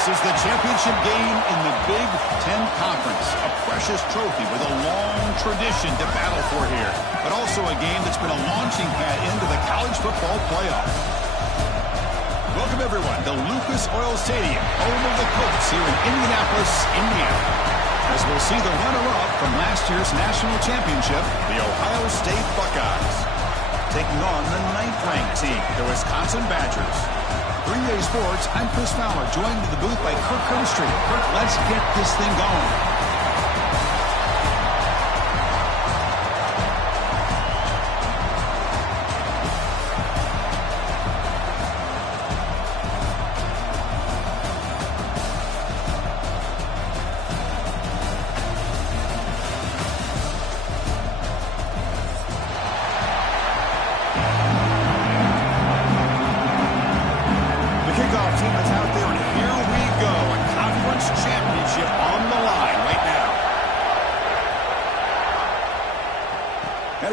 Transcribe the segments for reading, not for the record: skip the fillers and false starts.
This is the championship game in the Big Ten Conference. A precious trophy with a long tradition to battle for here. But also a game that's been a launching pad into the college football playoff. Welcome, everyone, to Lucas Oil Stadium, home of the Colts here in Indianapolis, Indiana. As we'll see the runner-up from last year's national championship, the Ohio State Buckeyes, taking on the 9th-ranked team, the Wisconsin Badgers. Green Bay Sports, I'm Chris Fowler, joined in the booth by Kirk Herbstreit. Kirk, let's get this thing going.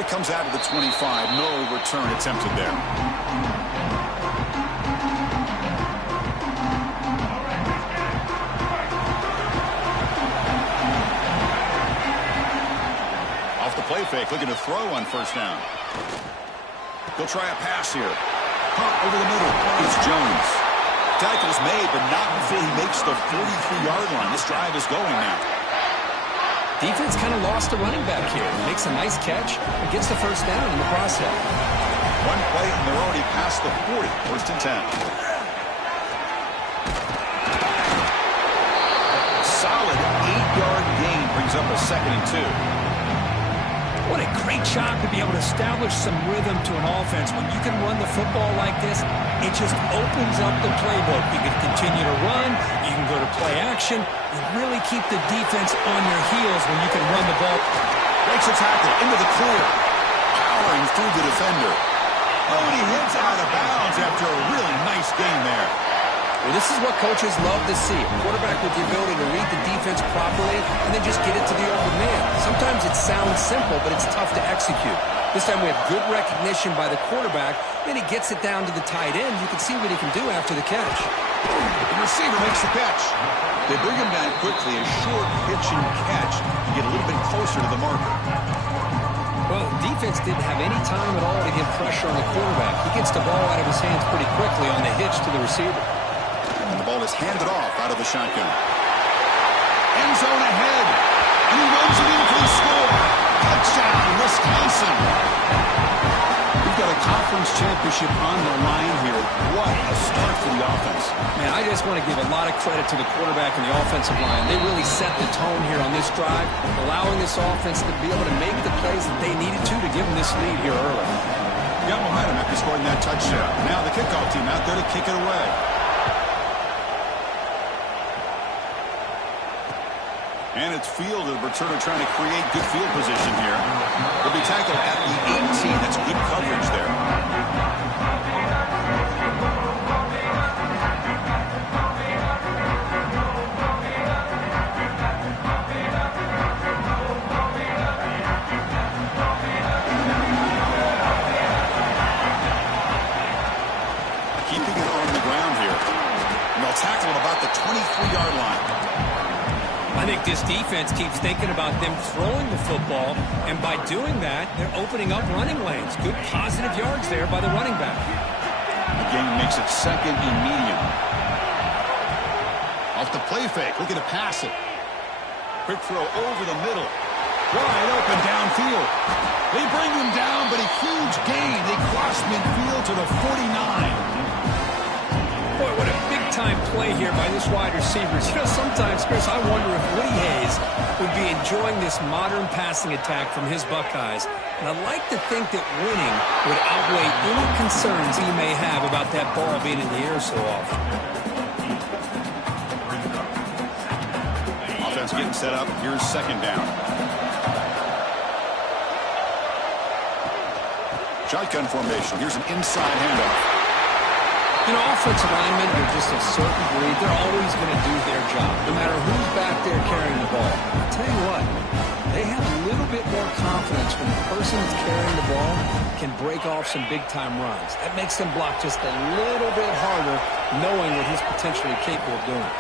Comes out of the 25. No return attempted there. Off the play fake, looking to throw on first down. He'll try a pass here. Pump over the middle. It's Jones. Tackle's made, but not until he makes the 43-yard line. This drive is going now. Defense kind of lost a running back here. Makes a nice catch and gets the first down in the process. One play and they're already past the 40. First and 10. Solid 8-yard gain brings up a 2nd and 2. What a great job to be able to establish some rhythm to an offense. When you can run the football like this, it just opens up the playbook. You can continue to run. You can go to play action. You really keep the defense on your heels when you can run the ball. Breaks a tackle into the clear. Powering through the defender. Oh, and he hits out of bounds after a really nice gain there. Well, this is what coaches love to see. A quarterback with the ability to read the defense properly and then just get it to the open man. Sometimes it sounds simple, but it's tough to execute. This time we have good recognition by the quarterback. Then he gets it down to the tight end. You can see what he can do after the catch. The receiver makes the catch. They bring him down quickly. A short pitch and catch to get a little bit closer to the marker. Well, the defense didn't have any time at all to get pressure on the quarterback. He gets the ball out of his hands pretty quickly on the hitch to the receiver. And the ball is handed off out of the shotgun. End zone ahead. And he runs it in for the score. Touchdown, Wisconsin. We've got a conference championship on the line here. What a start for the offense. Man, I just want to give a lot of credit to the quarterback and the offensive line. They really set the tone here on this drive, allowing this offense to be able to make the plays that they needed to give them this lead here early. Got momentum after scoring that touchdown. Now the kickoff team out there to kick it away. And it's fielded. The returner trying to create good field position here. He'll be tackled at the 18. That's good coverage there. Keeping it on the ground here. And they'll tackle at about the 23-yard line. I think this defense keeps thinking about them throwing the football, and by doing that, they're opening up running lanes. Good positive yards there by the running back. The game makes it 2nd and medium. Off the play fake, looking to pass it. Quick throw over the middle. Wide open downfield. They bring him down, but a huge gain. They cross midfield to the 49. Boy, what a big-time play here by this wide receivers. You know, sometimes, Chris, I wonder if Woody Hayes would be enjoying this modern passing attack from his Buckeyes. And I'd like to think that winning would outweigh any concerns he may have about that ball being in the air so often. Offense getting set up. Here's 2nd down. Shotgun formation. Here's an inside handoff. You know, offensive linemen are just a certain breed. They're always going to do their job, no matter who's back there carrying the ball. I'll tell you what, they have a little bit more confidence when the person that's carrying the ball can break off some big-time runs. That makes them block just a little bit harder, knowing what he's potentially capable of doing.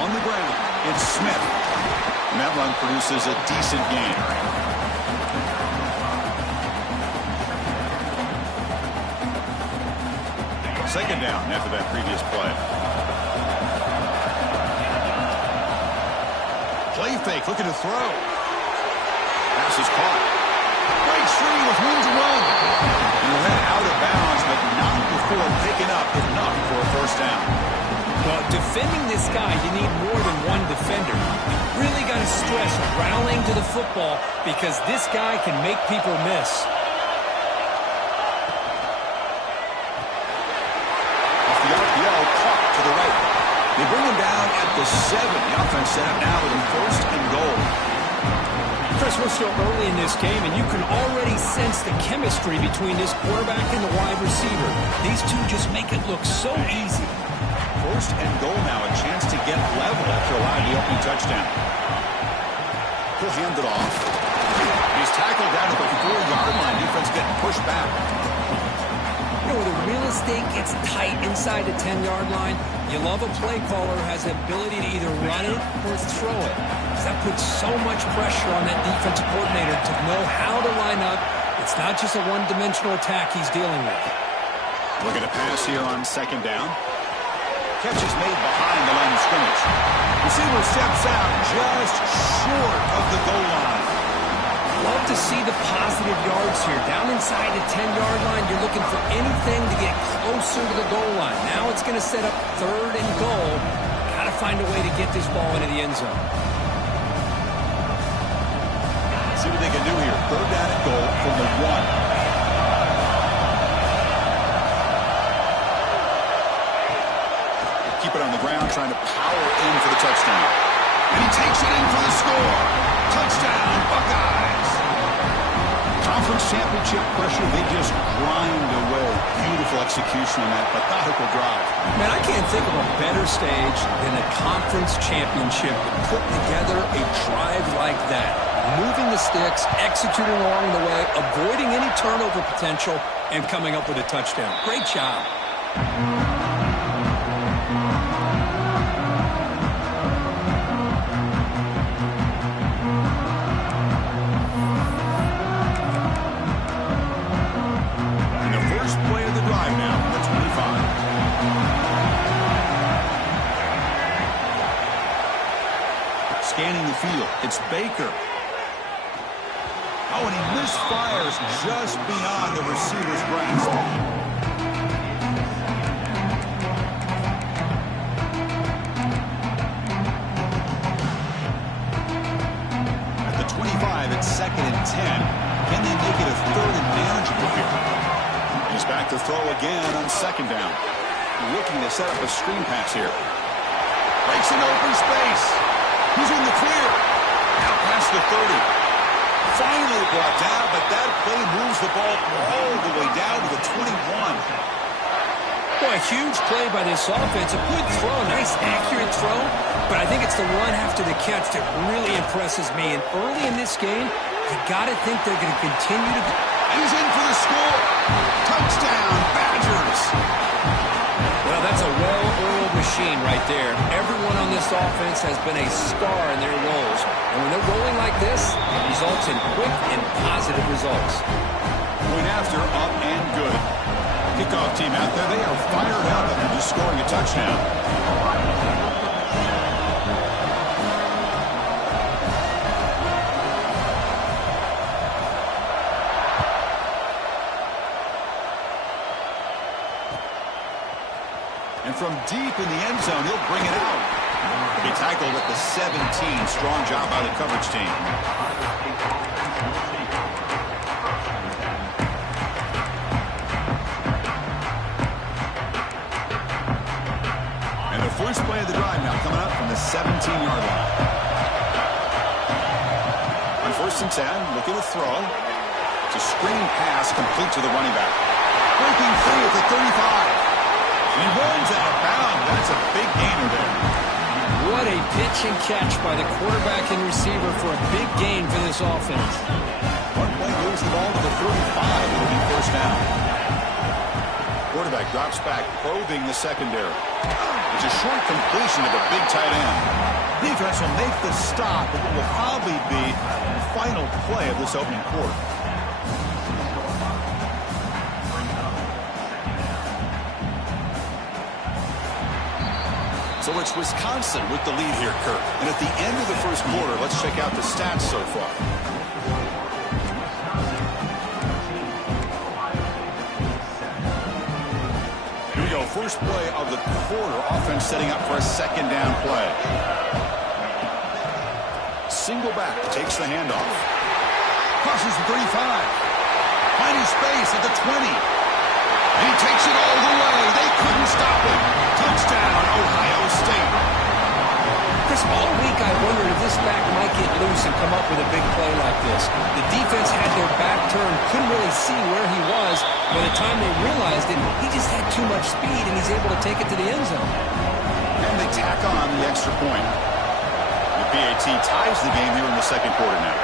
On the ground, it's Smith. And that run produces a decent gain. Second down after that previous play. Play fake, looking to throw. Pass is caught. Breaks free with room to run. And then out of bounds, but not before picking up enough for a first down. Well, defending this guy, you need more than one defender. You really got to stress rallying to the football because this guy can make people miss. Off the RPO, caught to the right. They bring him down at the 7. The offense set up now with a first and goal. Chris, we're still early in this game, and you can already sense the chemistry between this quarterback and the wide receiver. These two just make it look so easy. First and goal now, a chance to get level after allowing the opening touchdown. He'll hand it off. He's tackled down at the 4-yard line. Defense getting pushed back. You know, when the real estate gets tight inside the 10-yard line, you love a play caller who has the ability to either run it or throw it. Because that puts so much pressure on that defensive coordinator to know how to line up. It's not just a one-dimensional attack he's dealing with. Looking to pass here on second down. Catch is made behind the line of scrimmage. Receiver steps out just short of the goal line. Love to see the positive yards here. Down inside the 10-yard line, you're looking for anything to get closer to the goal line. Now it's going to set up third and goal. Got to find a way to get this ball into the end zone. See what they can do here. Third down and goal from the 1. Keep it on the ground, trying to power in for the touchdown. And he takes it in for the score. Touchdown, Buckeyes. Conference championship pressure, they just grind away. Beautiful execution on that methodical drive. Man, I can't think of a better stage than a conference championship to put together a drive like that. Moving the sticks, executing along the way, avoiding any turnover potential, and coming up with a touchdown. Great job. Scanning the field, it's Baker. Oh, and he misfires just beyond the receiver's grasp. At the 25, it's 2nd and 10. Can they make it a third and manageable here? He's back to throw again on second down. Looking to set up a screen pass here. Breaks into open space. He's in the clear. Now past the 30. Finally brought down, but that play moves the ball all the way down to the 21. Boy, a huge play by this offense. A good throw, nice accurate throw. But I think it's the run after the catch that really impresses me. And early in this game, you got to think they're going to continue to... And he's in for the score. Touchdown, Badgers. Well, that's a well-oiled machine right there. Everyone on this offense has been a star in their roles. And when they're rolling like this, it results in quick and positive results. Point after, up and good. Kickoff team out there, they are fired up after just scoring a touchdown. And from deep in the end zone, he'll bring it out. He tackled at the 17. Strong job by the coverage team. And the first play of the drive now coming up from the 17-yard line. On 1st and 10, looking to throw. It's a screen pass complete to the running back. Breaking free at the 35. He runs out of bounds. That's a big gainer there. What a pitch and catch by the quarterback and receiver for a big gain for this offense. One play moves the ball to the 35. It'll be first down. Quarterback drops back, probing the secondary. It's a short completion of a big tight end. Defense will make the stop, but what will probably be the final play of this opening quarter. So it's Wisconsin with the lead here, Kirk. And at the end of the first quarter, let's check out the stats so far. Here we go. First play of the quarter. Offense setting up for a second down play. Single back. Takes the handoff. Crosses the 35. Finding space at the 20. And he takes it all the way. They couldn't stop him. Touchdown, Ohio State. Chris, all week I wondered if this back might get loose and come up with a big play like this. The defense had their back turned, couldn't really see where he was. By the time they realized it, he just had too much speed, and he's able to take it to the end zone. And they tack on the extra point. The PAT ties the game here in the second quarter now.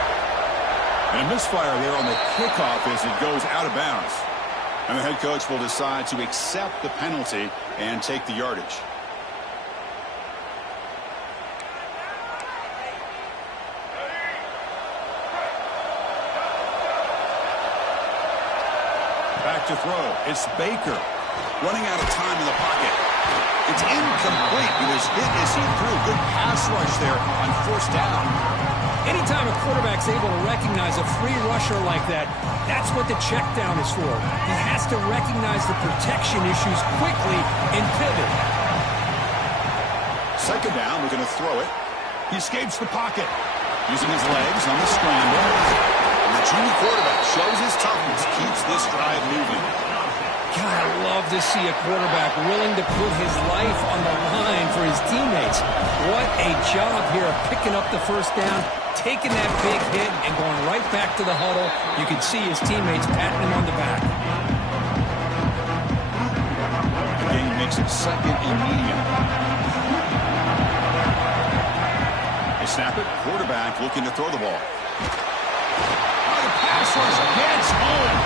And a misfire there on the kickoff as it goes out of bounds. And the head coach will decide to accept the penalty and take the yardage. Back to throw. It's Baker. Running out of time in the pocket. It's incomplete. He was hit as he threw. Good pass rush there on first down. Anytime a quarterback's able to recognize a free rusher like that, that's what the check down is for. He has to recognize the protection issues quickly and pivot. Second down, we're going to throw it. He escapes the pocket. Using his legs on the scramble. And the junior quarterback shows his toughness, keeps this drive moving. God, I love to see a quarterback willing to put his life on the line for his teammates. What a job here of picking up the first down, taking that big hit, and going right back to the huddle. You can see his teammates patting him on the back. The game makes it second and medium. They snap it. Quarterback looking to throw the ball. The pass rush gets home.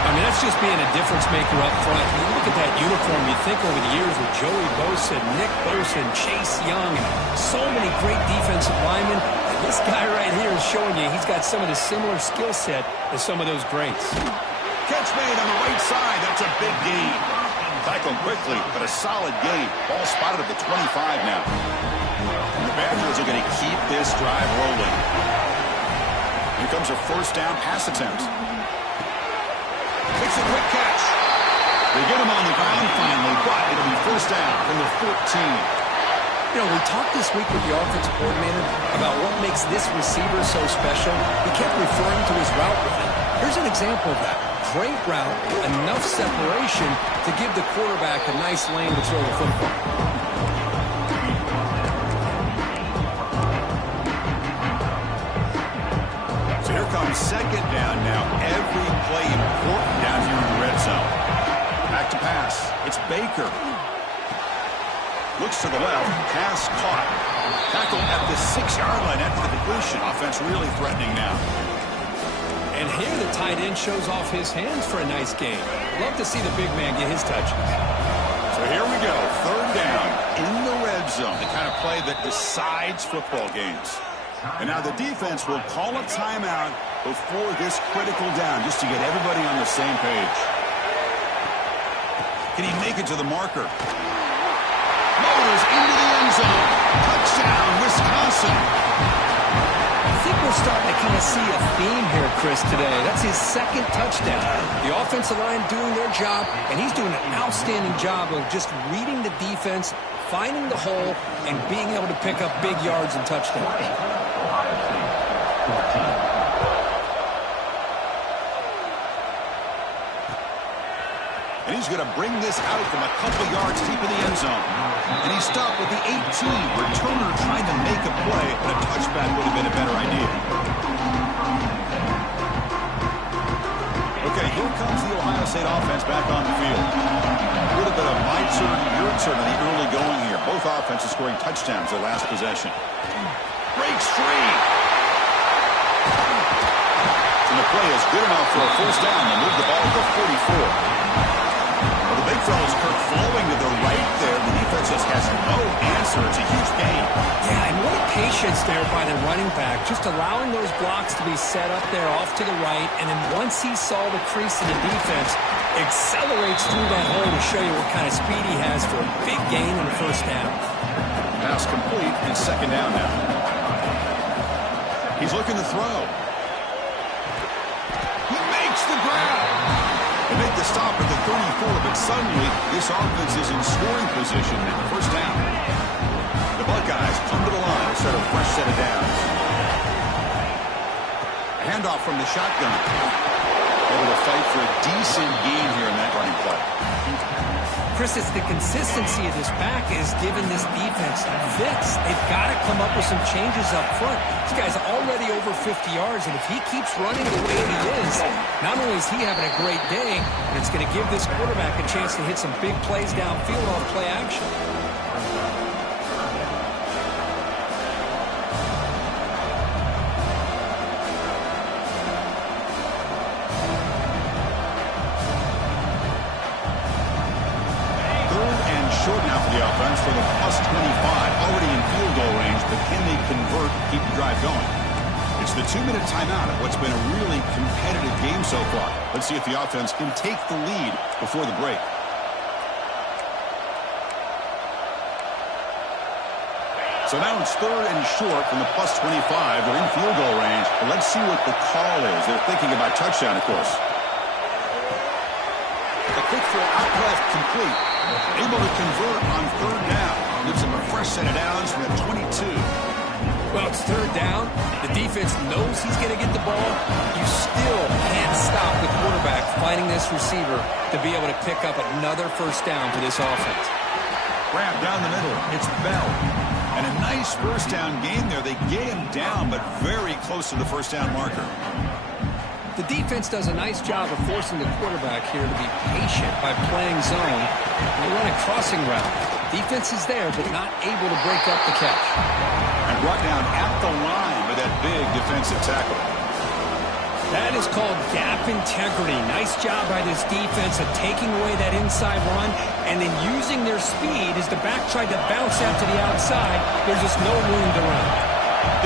I mean, that's just being a difference maker up front. You look at that uniform, you think over the years with Joey Bosa, Nick Bosa, and Chase Young, and so many great defensive linemen. This guy right here is showing you he's got some of the similar skill set as some of those greats. Catch made on the right side. That's a big gain. Tackle quickly, but a solid gain. Ball spotted at the 25 now. And the Badgers are going to keep this drive rolling. Here comes a first down pass attempt. Makes a quick catch. They get him on the ground finally, but it'll be first down from the 14. You know, we talked this week with the offensive coordinator about what makes this receiver so special. He kept referring to his route running. Here's an example of that. Great route, enough separation to give the quarterback a nice lane to throw the football. So here comes second down now. Every play important down here in the red zone. Back to pass. It's Baker. Looks to the left. Pass caught. Tackle at the 6-yard line after the completion. Offense really threatening now. And here the tight end shows off his hands for a nice game. Love to see the big man get his touches. So here we go. Third down in the red zone. The kind of play that decides football games. And now the defense will call a timeout before this critical down just to get everybody on the same page. Can he make it to the marker? Motors into the end zone. Touchdown, Wisconsin. I think we're starting to kind of see a theme here, Chris, today. That's his second touchdown. The offensive line doing their job, and he's doing an outstanding job of just reading the defense, finding the hole, and being able to pick up big yards and touchdowns. And he's going to bring this out from a couple yards deep in the end zone. And he stopped with the 18. Returner trying to make a play, but a touchback would have been a better idea. Okay, here comes the Ohio State offense back on the field. A little bit of my turn, your turn in the early going here. Both offenses scoring touchdowns their last possession. Breaks free. And the play is good enough for a first down. They move the ball to the 44. Well, throws, Kirk, flowing to the right there. The defense just has no answer. It's a huge gain. Yeah, and what patience there by the running back, just allowing those blocks to be set up there off to the right, and then once he saw the crease in the defense, accelerates through that hole to show you what kind of speed he has for a big gain in the first down. Pass complete, and second down now. He's looking to throw. He makes the grab. They make the stop at the 34, but suddenly this offense is in scoring position now. First down. The Buckeyes come to the line to start a fresh set of downs. A handoff from the shotgun. Able to fight for a decent gain here in that running play. Chris, it's the consistency of this back is giving this defense fits. They've got to come up with some changes up front. This guy's already over 50 yards, and if he keeps running the way he is, not only is he having a great day, but it's going to give this quarterback a chance to hit some big plays downfield off play action. For the plus 25, already in field goal range, but can they convert, keep the drive going? It's the 2-minute timeout of what's been a really competitive game so far. Let's see if the offense can take the lead before the break. So now it's third and short from the plus 25. They're in field goal range. But let's see what the call is. They're thinking about touchdown, of course. A quick throw out left, complete. Able to convert on third down. Gives him a fresh set of downs from the 22. Well, it's third down. The defense knows he's going to get the ball. You still can't stop the quarterback fighting this receiver to be able to pick up another first down for this offense. Grab down the middle. It's Bell. And a nice first down gain there. They get him down, but very close to the first down marker. The defense does a nice job of forcing the quarterback here to be patient by playing zone. They run a crossing route. Defense is there, but not able to break up the catch. And brought down at the line with that big defensive tackle. That is called gap integrity. Nice job by this defense of taking away that inside run and then using their speed as the back tried to bounce out to the outside. There's just no room to run.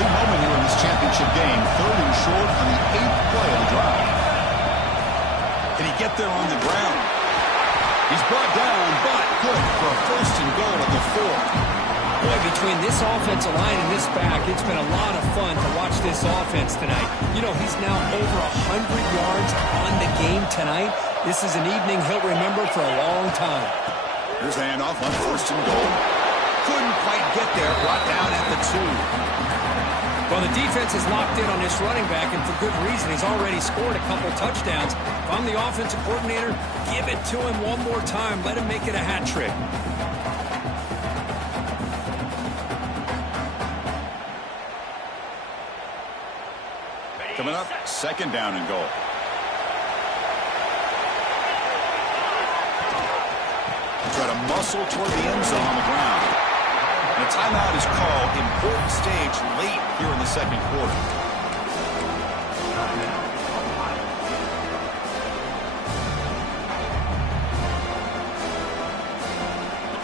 Big moment here in this championship game. Third and short on the 8th play of the drive. Can he get there on the ground? He's brought down, but good for a first and goal at the 4. Boy, between this offensive line and this back, it's been a lot of fun to watch this offense tonight. You know, he's now over 100 yards on the game tonight. This is an evening he'll remember for a long time. Here's the handoff on first and goal. Couldn't quite get there, brought down at the 2. Well, the defense is locked in on this running back, and for good reason. He's already scored a couple touchdowns. If I'm the offensive coordinator, give it to him one more time. Let him make it a hat trick. Coming up, second down and goal. Try to muscle toward the end zone on the ground. And a timeout is called. Important stage late here in the second quarter.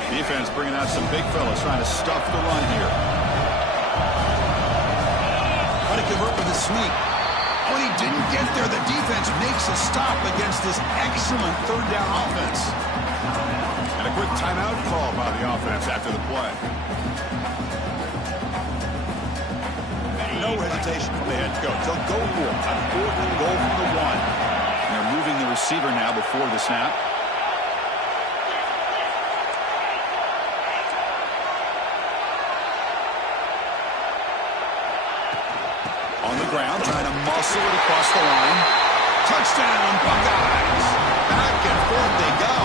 Defense bringing out some big fellas trying to stuff the run here. Trying to convert with a sneak. When he didn't get there, the defense makes a stop against this excellent third down offense. And a quick timeout call by the offense after the play. No hesitation from the head coach. They'll go for it. A fourth and goal from the 1. And they're moving the receiver now before the snap. On the ground, trying to muscle it across the line. Touchdown, Buckeyes. Back and forth they go.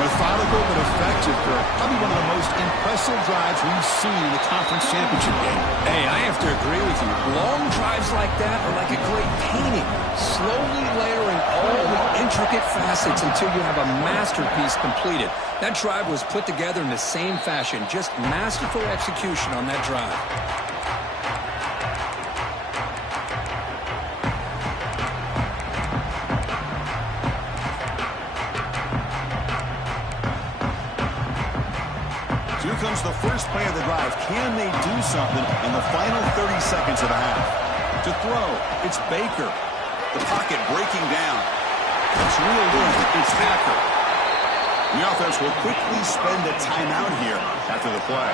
Methodical but effective, Kirk. Probably one of the most impressive drives we've seen in the conference championship game. Hey, I have to agree with you. Long drives like that are like a great painting. Slowly layering all the intricate facets until you have a masterpiece completed. That drive was put together in the same fashion. Just masterful execution on that drive. first play of the drive. Can they do something in the final 30 seconds of the half? To throw, it's Baker. The pocket breaking down. It's reeled in. It's Hacker. The offense will quickly spend a timeout here after the play.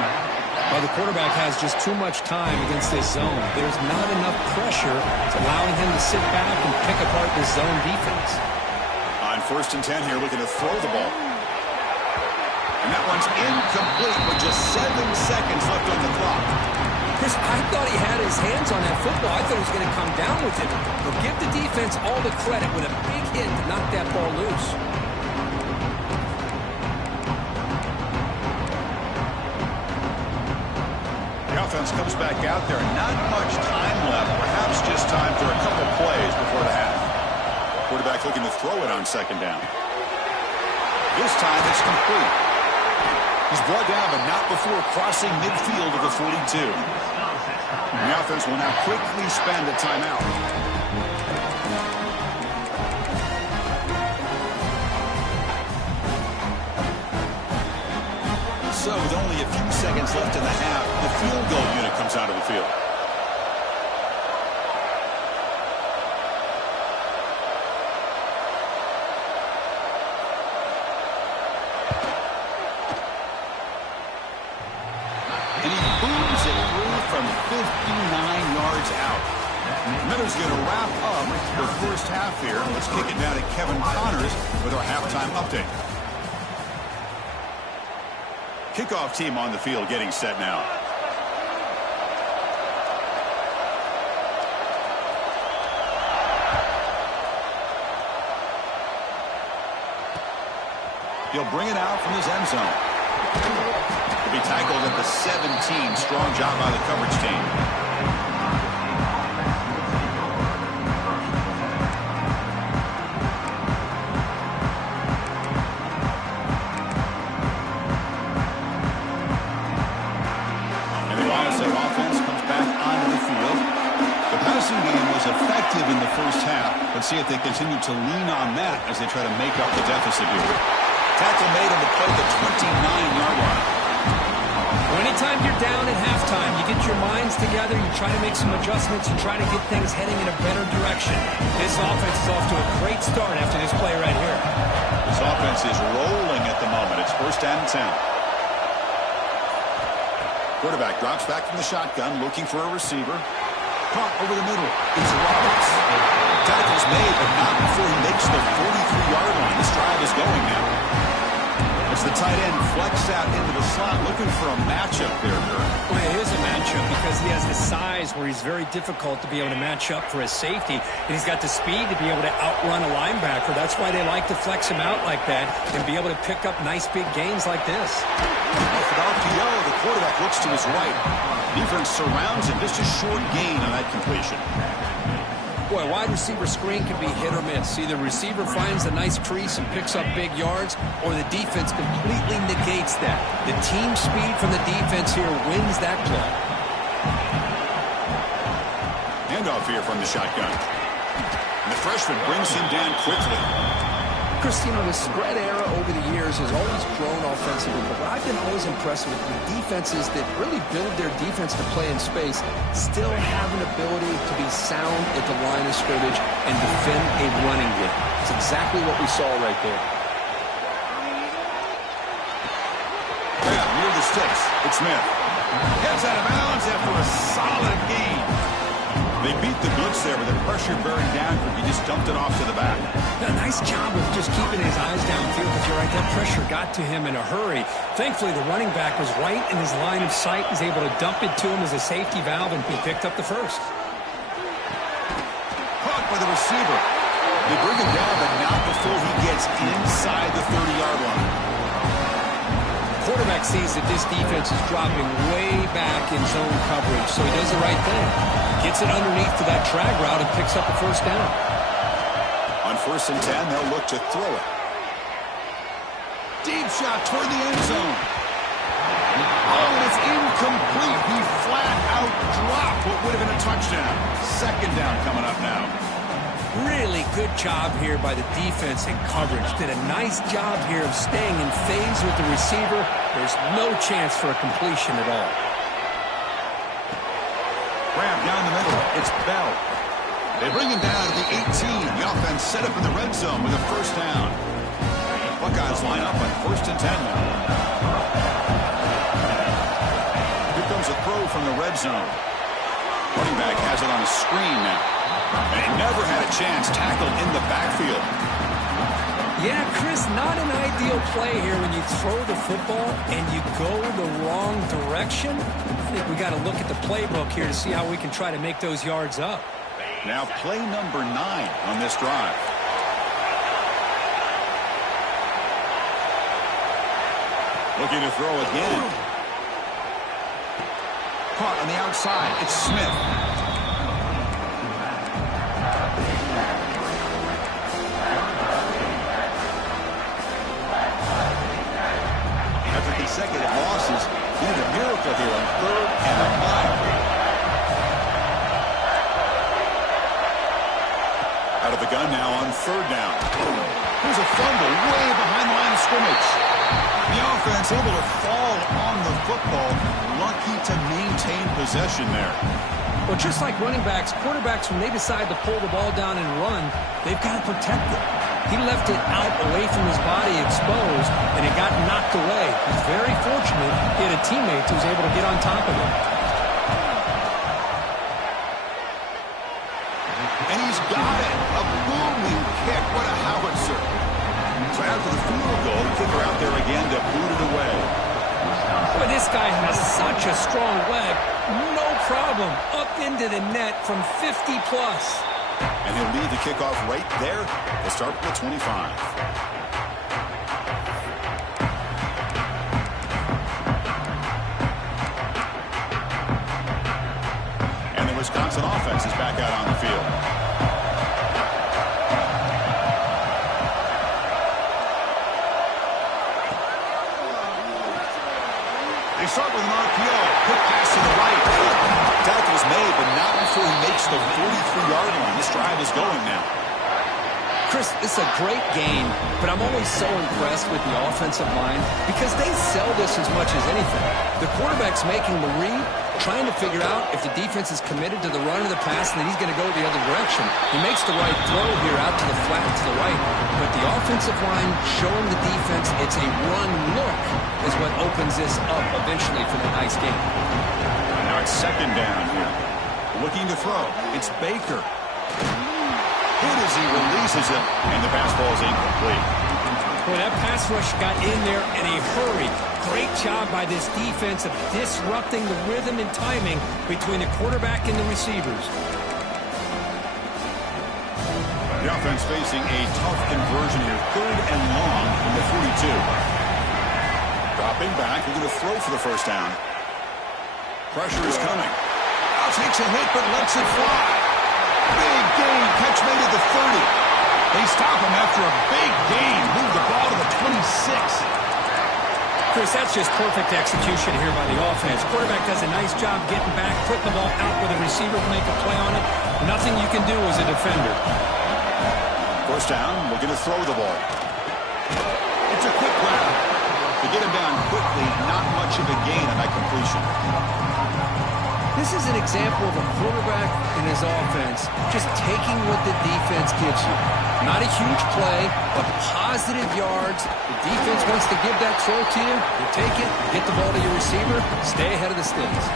Well, the quarterback has just too much time against this zone. There's not enough pressure to allowing him to sit back and pick apart this zone defense. On 1st and 10 here, looking to throw the ball. And that one's incomplete with just 7 seconds left on the clock. Chris, I thought he had his hands on that football. I thought he was going to come down with it. But give the defense all the credit with a big hit to knock that ball loose. The offense comes back out there. Not much time left. Perhaps just time for a couple plays before the half. Quarterback looking to throw it on 2nd down. This time it's complete. He's brought down, but not before crossing midfield of the 42. And the offense will now quickly spend a timeout. So with only a few seconds left in the half, the field goal unit comes out of the field. And he booms it through from 59 yards out. Miller's going to wrap up the first half here. Let's kick it down to Kevin Connors with our halftime update. Kickoff team on the field getting set now. He'll bring it out from his end zone. He'll be tackled at the 17. Strong job by the coverage team. Effective in the first half. Let's see if they continue to lean on that as they try to make up the deficit here. Tackle made on the play at the 29-yard line. Well, anytime you're down at halftime, you get your minds together, you try to make some adjustments, you try to get things heading in a better direction. This offense is off to a great start after this play right here. This offense is rolling at the moment. It's 1st and 10. Quarterback drops back from the shotgun, looking for a receiver. Caught over the middle. It's Roberts. Tackle's made, but not before he makes the 43-yard line. This drive is going now. As the tight end flex out into the slot, looking for a matchup there, Kurt. Well, it is a matchup because he has the size where he's very difficult to be able to match up for his safety. And he's got the speed to be able to outrun a linebacker. That's why they like to flex him out like that and be able to pick up nice big gains like this. Off an RPO, the quarterback looks to his right. Defense surrounds him. Just a short gain on that completion. Boy, a wide receiver screen can be hit or miss. Either receiver finds a nice crease and picks up big yards, or the defense completely negates that. The team speed from the defense here wins that play. Handoff here from the shotgun. And the freshman brings him down quickly. Christine, the spread era over the years has always grown offensively, but what I've been always impressed with the defenses that really build their defense to play in space still have an ability to be sound at the line of scrimmage and defend a running game. It's exactly what we saw right there. Yeah, near the sticks. It's Smith. Gets out of bounds after a solid gain. They beat the blitz there with the pressure bearing down. He just dumped it off to the back. A nice job of just keeping his eyes downfield, because you're right, that pressure got to him in a hurry. Thankfully, the running back was right in his line of sight. He's able to dump it to him as a safety valve, and he picked up the first. Caught by the receiver. They bring him down, but not before he gets inside the 30-yard line. Quarterback sees that this defense is dropping way back in zone coverage, so he does the right thing. Gets it underneath to that drag route and picks up a first down. On 1st and 10, they'll look to throw it. Deep shot toward the end zone. Oh, and it's incomplete. He flat out dropped what would have been a touchdown. 2nd down coming up now. Really good job here by the defense and coverage. Did a nice job here of staying in phase with the receiver. There's no chance for a completion at all. Grab down the middle. It's Bell. They bring him down to the 18. The offense set up in the red zone with a first down. Buckeyes line up on 1st and 10 now. Here comes a throw from the red zone. Running back has it on a screen now. And he never had a chance tackled in the backfield. Yeah, Chris, not an ideal play here when you throw the football and you go the wrong direction. I think we got to look at the playbook here to see how we can try to make those yards up. Now play number 9 on this drive. Looking to throw again. Caught on the outside. It's Smith. After consecutive losses, he did a miracle here on 3rd and a mile. Out of the gun now on 3rd down. Here's a fumble way behind the line of scrimmage. The offense able to fall on the football. Lucky to maintain possession there. Well, just like running backs, quarterbacks, when they decide to pull the ball down and run, they've got to protect it. He left it out away from his body exposed, and it got knocked away. He's very fortunate he had a teammate who was able to get on top of him. And he's got it. A booming kick. What a howitzer. So after the field goal, the kicker out there again to boot it away. Boy, this guy has such a strong leg. No problem. Up into the net from 50-plus. And he'll lead the kickoff right there. They'll start with 25. And the Wisconsin offense is back out on the field. They start with an RPO. Quick pass to the right. Tackle's made, but not before he makes the 43-yard line. This drive is going now. Chris, it's a great game, but I'm always so impressed with the offensive line because they sell this as much as anything. The quarterback's making the read, trying to figure out if the defense is committed to the run or the pass and that he's going to go the other direction. He makes the right throw here out to the flat to the right, but the offensive line showing the defense it's a run look is what opens this up eventually for the nice game. And now it's 2nd down here. Looking to throw. It's Baker. Good as he releases it, and the pass ball is incomplete. Boy, that pass rush got in there in a hurry. Great job by this defense of disrupting the rhythm and timing between the quarterback and the receivers. The offense facing a tough conversion here. 3rd and long from the 42. Dropping back, we're going to throw for the first down. Pressure is coming. Now takes a hit, but lets it fly. Big gain, catch made at the 30. They stop him after a big gain. Move the ball to the 26. Chris, that's just perfect execution here by the offense. Quarterback does a nice job getting back, putting the ball out where the receiver can make a play on it. Nothing you can do as a defender. First down, looking to throw the ball. It's a quick grab. To get him down quickly, not much of a gain on that completion. This is an example of a quarterback and his offense just taking what the defense gives you. Not a huge play, but positive yards. The defense wants to give that throw to you. You take it, get the ball to your receiver, stay ahead of the sticks.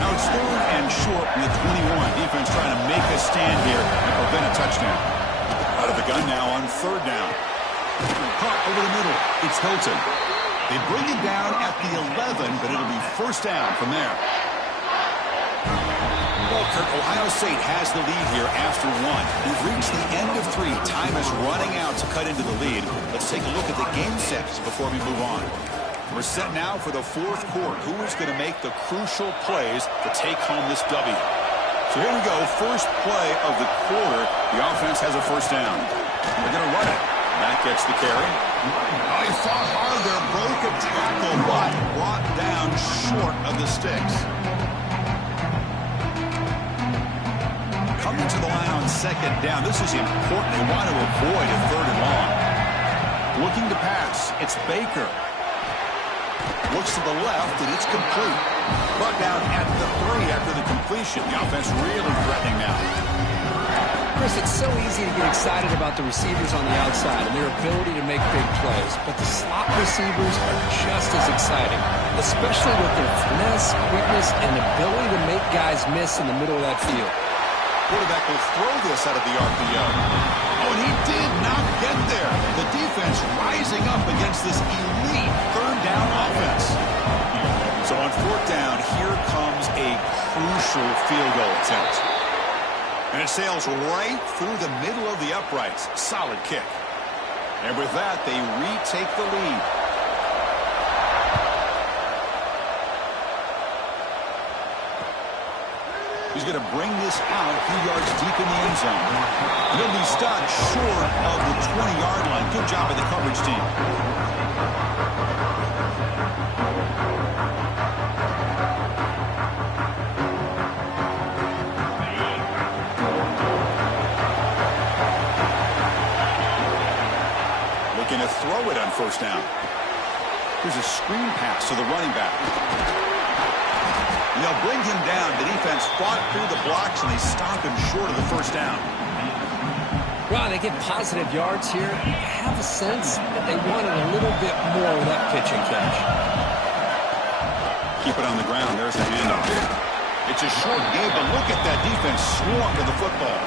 Now it's 3rd and short from the 21. Defense trying to make a stand here and prevent a touchdown. Out of the gun now on 3rd down. Caught over the middle. It's Hilton. They bring him down at the 11, but it'll be first down from there. Well, Kirk, Ohio State has the lead here after 1. We've reached the end of 3. Time is running out to cut into the lead. Let's take a look at the game sets before we move on. We're set now for the 4th quarter. Who is going to make the crucial plays to take home this W? So here we go. First play of the quarter. The offense has a first down. They're going to run it. Matt gets the carry. Oh, he fought hard there. Broke a tackle, but brought down short of the sticks. second down. This is important. They want to avoid a third and long. Looking to pass. It's Baker. Looks to the left, and it's complete. Brought down at the 3 after the completion. The offense really threatening now. Chris, it's so easy to get excited about the receivers on the outside and their ability to make big plays, but the slot receivers are just as exciting, especially with their finesse, quickness, and ability to make guys miss in the middle of that field. Quarterback will throw this out of the RPO. Oh, and he did not get there. The defense rising up against this elite third down offense. So on fourth down, here comes a crucial field goal attempt. And it sails right through the middle of the uprights. Solid kick. And with that, they retake the lead. He's going to bring this out a few yards deep in the end zone. He'll be stopped short of the 20-yard line. Good job by the coverage team. Looking to throw it on first down. Here's a screen pass to the running back. And they'll bring him down. The defense fought through the blocks, and they stop him short of the first down. Well, they get positive yards here. I have a sense that they wanted a little bit more with that pitch and catch. Keep it on the ground. There's the handoff. It's a short game, but look at that defense swarm to the football.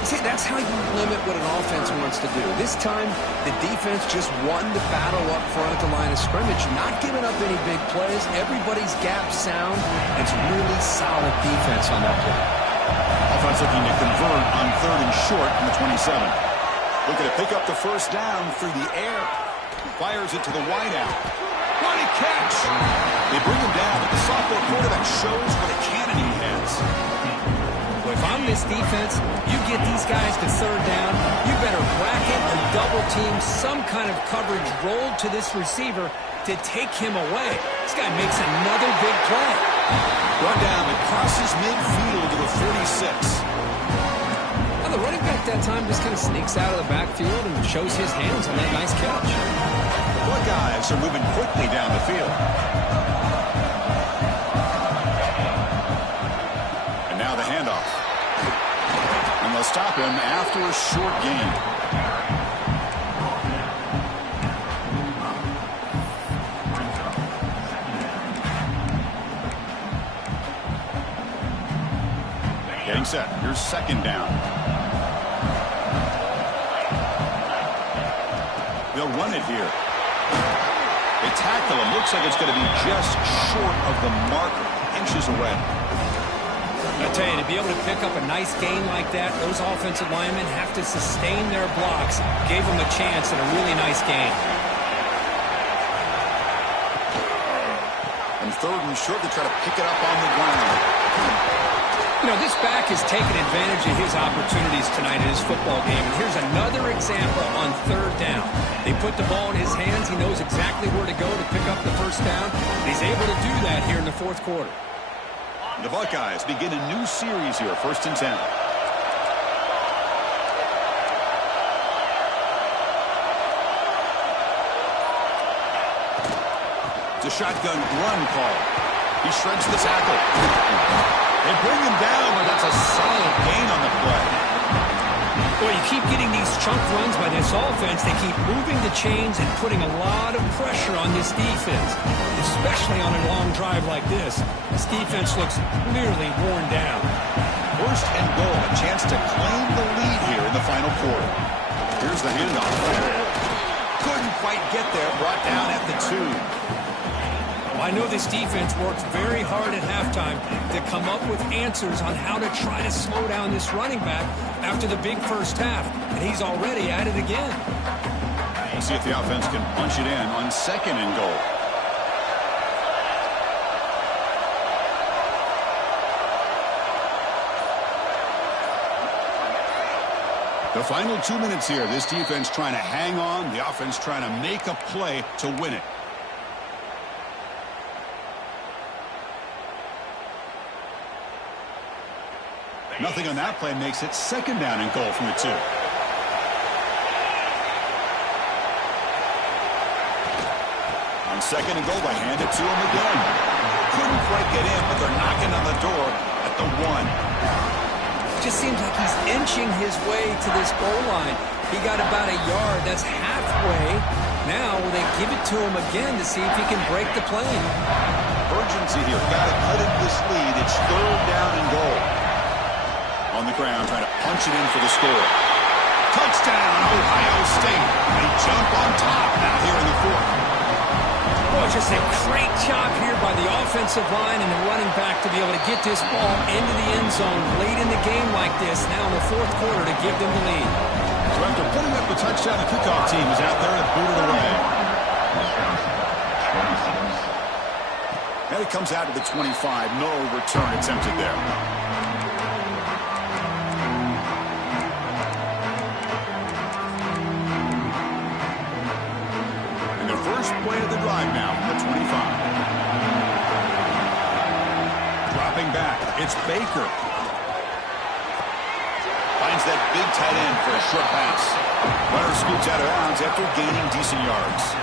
See, that's how you limit what an offense wants to do. This time, the defense just won the battle up front at the line of scrimmage, not giving up any big plays. Everybody's gap sound. It's really solid defense on that play. Offense looking to convert on third and short from the 27. Looking to pick up the first down through the air. Fires it to the wideout. What a catch! They bring him down, but the sophomore quarterback shows what a cannon he has. If I'm this defense, you get these guys to third down, you better bracket or double team some kind of coverage rolled to this receiver to take him away. This guy makes another big play. Run down, it crosses midfield to the 46. Now the running back that time just kind of sneaks out of the backfield and shows his hands on that nice catch. The Buckeyes are moving quickly down the field. And now the handoff. And they'll stop him after a short gain. Getting set. Here's second down. They'll run it here. They tackle him. Looks like it's going to be just short of the marker. Inches away. I tell you, to be able to pick up a nice gain like that, those offensive linemen have to sustain their blocks. Gave them a chance at a really nice gain. And third and short, they try to pick it up on the ground. You know, this back has taken advantage of his opportunities tonight in his football game. And here's another example on third down. They put the ball in his hands. He knows exactly where to go to pick up the first down. And he's able to do that here in the fourth quarter. The Buckeyes begin a new series here, 1st and 10. It's a shotgun run call. He shreds the tackle. They bring him down, but that's a solid gain on the play. Well, you keep getting these chunk runs by this offense. They keep moving the chains and putting a lot of pressure on this defense, especially on a long drive like this. This defense looks clearly worn down. 1st and goal, a chance to claim the lead here in the final quarter. Here's the handoff. Couldn't quite get there, brought down at the 2. Well, I know this defense worked very hard at halftime to come up with answers on how to try to slow down this running back after the big first half, and he's already at it again. We'll see if the offense can punch it in on 2nd and goal. The final 2 minutes here. This defense trying to hang on. The offense trying to make a play to win it. Nothing on that play makes it second down and goal from the 2. On second and goal, they hand it to him again. Couldn't quite get in, but they're knocking on the door at the 1. It just seems like he's inching his way to this goal line. He got about a yard. That's halfway. Now they give it to him again to see if he can break the play. Urgency here. Got to cut into this lead. It's third down and goal. On the ground, trying to punch it in for the score. Touchdown, Ohio State. They jump on top now here in the 4th. Boy, just a great job here by the offensive line and the running back to be able to get this ball into the end zone late in the game like this, now in the 4th quarter, to give them the lead. So after putting up the touchdown, the kickoff team is out there to boot it away. And it comes out to the 25. No return attempted there. Play of the drive now from the 25. Dropping back, it's Baker. Finds that big tight end for a short pass. Runner scoots out of bounds after gaining decent yards.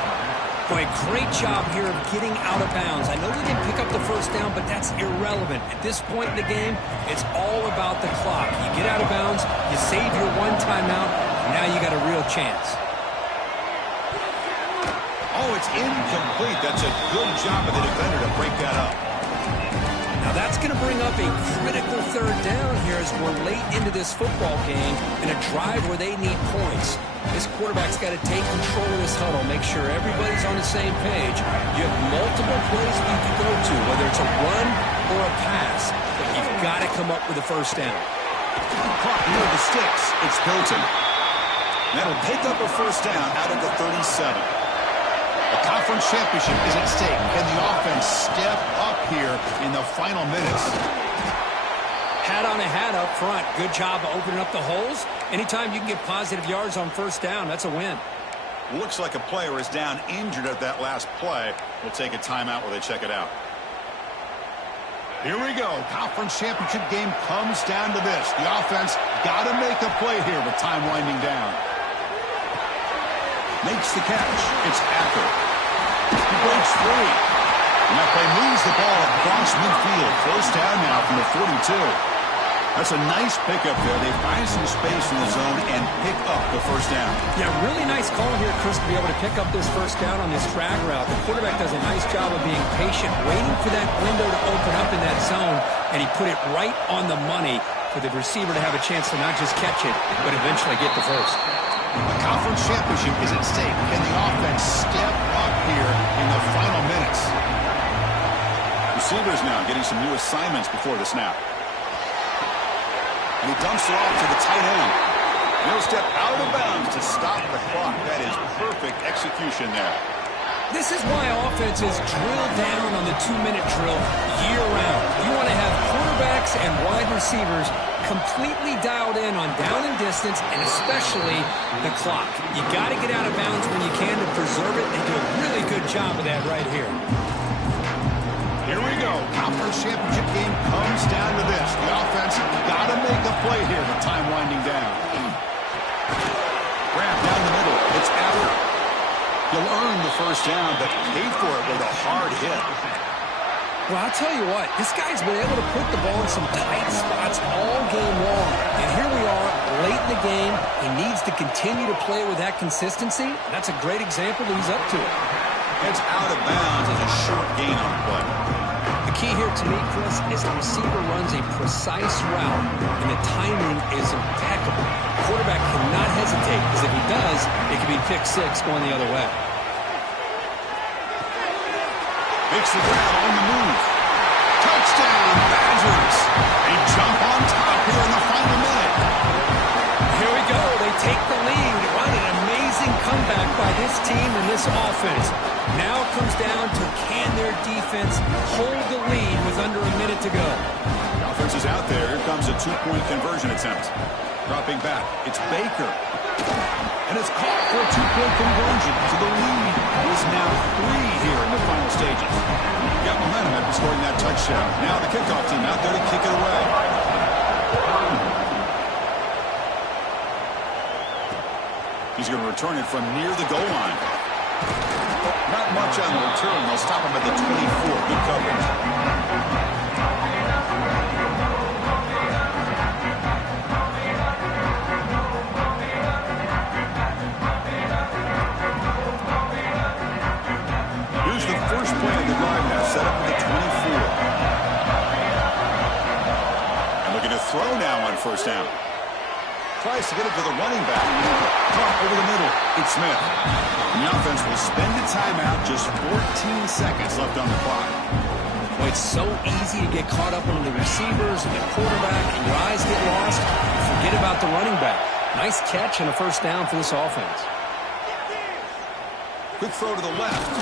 Boy, great job here of getting out of bounds. I know they didn't pick up the first down, but that's irrelevant. At this point in the game, it's all about the clock. You get out of bounds, you save your one timeout, and now you got a real chance. Oh, it's incomplete. That's a good job of the defender to break that up. Now that's going to bring up a critical third down here as we're late into this football game in a drive where they need points. This quarterback's got to take control of this huddle, make sure everybody's on the same page. You have multiple plays you can go to, whether it's a run or a pass, but you've got to come up with a first down. Caught near the sticks. It's Hilton. That'll pick up a first down out of the 37. The conference championship is at stake. Can the offense step up here in the final minutes? Hat on a hat up front. Good job of opening up the holes. Anytime you can get positive yards on first down, that's a win. Looks like a player is down injured at that last play. We'll take a timeout while they check it out. Here we go. Conference championship game comes down to this. The offense got to make a play here with time winding down. Makes the catch. It's Acker. He breaks free. And that play moves the ball across midfield. First down now from the 42. That's a nice pickup there. They find some space in the zone and pick up the first down. Yeah, really nice call here, Chris, to be able to pick up this first down on this drag route. The quarterback does a nice job of being patient, waiting for that window to open up in that zone, and he put it right on the money for the receiver to have a chance to not just catch it, but eventually get the first. The conference championship is at stake. Can the offense step up here in the final minutes? Receivers now getting some new assignments before the snap. And he dumps it off to the tight end. He'll step out of bounds to stop the clock. That is perfect execution there. This is why offenses drill down on the 2-minute drill year-round. You want to have quarterbacks and wide receivers completely dialed in on down and distance, and especially the clock. You got to get out of bounds when you can to preserve it, and do a really good job of that right here. Here we go. Conference championship game comes down to this. The offense got to make a play here with time winding down. Grab down the middle. It's Acker. He'll earn the first down, but paid for it with a hard hit. Well, I'll tell you what, this guy's been able to put the ball in some tight spots all game long. And here we are, late in the game. He needs to continue to play with that consistency. That's a great example that he's up to it. It's out of bounds as a short gain on the play. The key here to me, Chris, is the receiver runs a precise route, and the timing is impeccable. The quarterback cannot hesitate, because if he does, it could be pick six going the other way. Makes the grab on the move. Touchdown, Badgers. They jump on top here in the final minute. Here we go. They take the lead. What an amazing comeback by this team and this offense. Now it comes down to can their defense hold the lead with under a minute to go. The offense is out there. Here comes a two-point conversion attempt. Dropping back. It's Baker. And it's caught for a two-point conversion. So the lead is now 3 here in the final stages. Got momentum after scoring that touchdown. Now the kickoff team out there to kick it away. He's going to return it from near the goal line. Not much on the return. They'll stop him at the 24. Good coverage. First play of the drive now, set up at the 24. And looking to throw now on first down. Tries to get it to the running back. Caught over the middle. It's Smith. And the offense will spend a timeout. Just 14 seconds left on the clock. Well, it's so easy to get caught up on the receivers and the quarterback, and your eyes get lost. You forget about the running back. Nice catch and a first down for this offense. Quick throw to the left.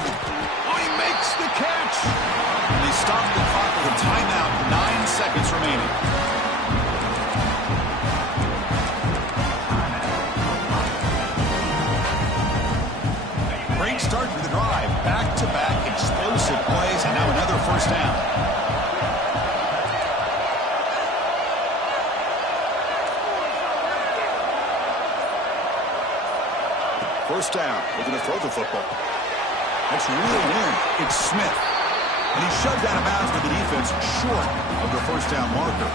Oh, he makes the catch. And they stop the clock with a timeout. 9 seconds remaining. Great start to the drive. Back-to-back explosive plays, and now another first down. First down. We're going to throw the football. That's reeled in. It's Smith. And he's shoved out of bounds with the defense short of the first down marker.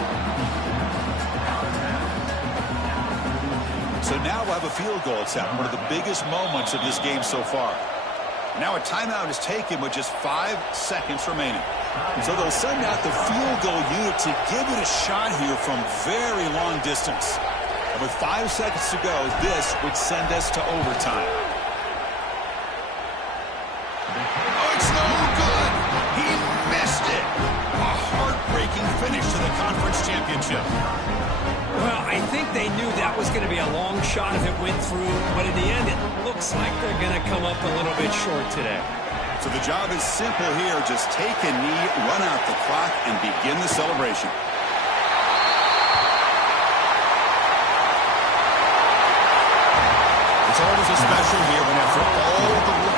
So now we'll have a field goal attempt, one of the biggest moments of this game so far. Now a timeout is taken with just 5 seconds remaining. So they'll send out the field goal unit to give it a shot here from very long distance. And with 5 seconds to go, this would send us to overtime. Oh, it's no good. He missed it. A heartbreaking finish to the conference championship. Well, I think they knew that was going to be a long shot if it went through, but in the end, it looks like they're going to come up a little bit short today. So the job is simple here. Just take a knee, run out the clock, and begin the celebration. It's always a special here when after all the